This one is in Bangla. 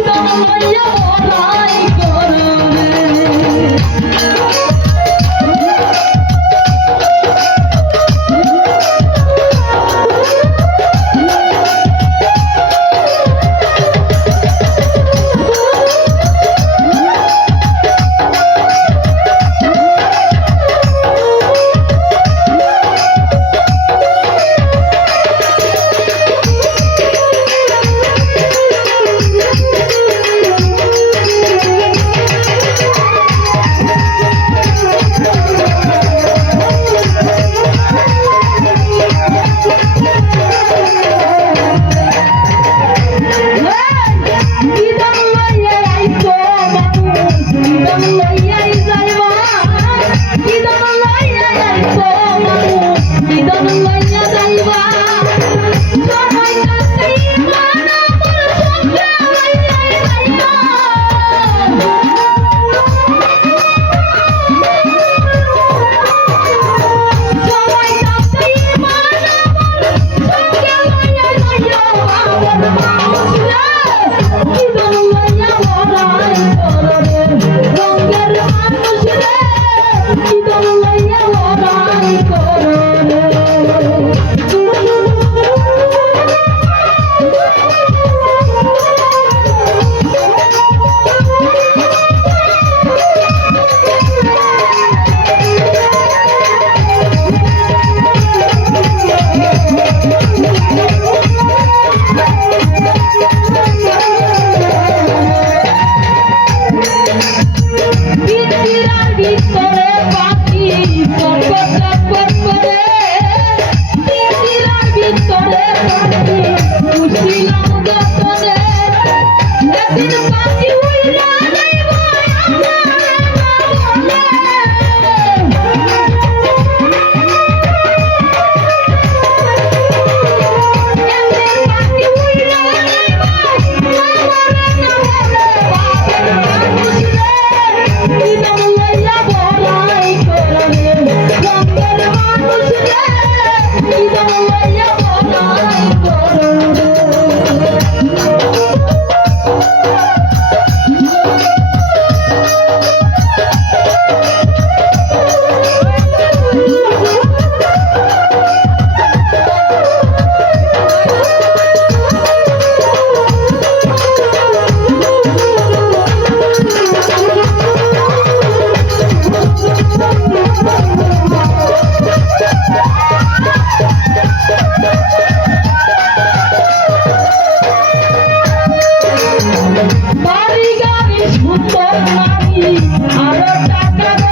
বলো Thank you. আরও টাকা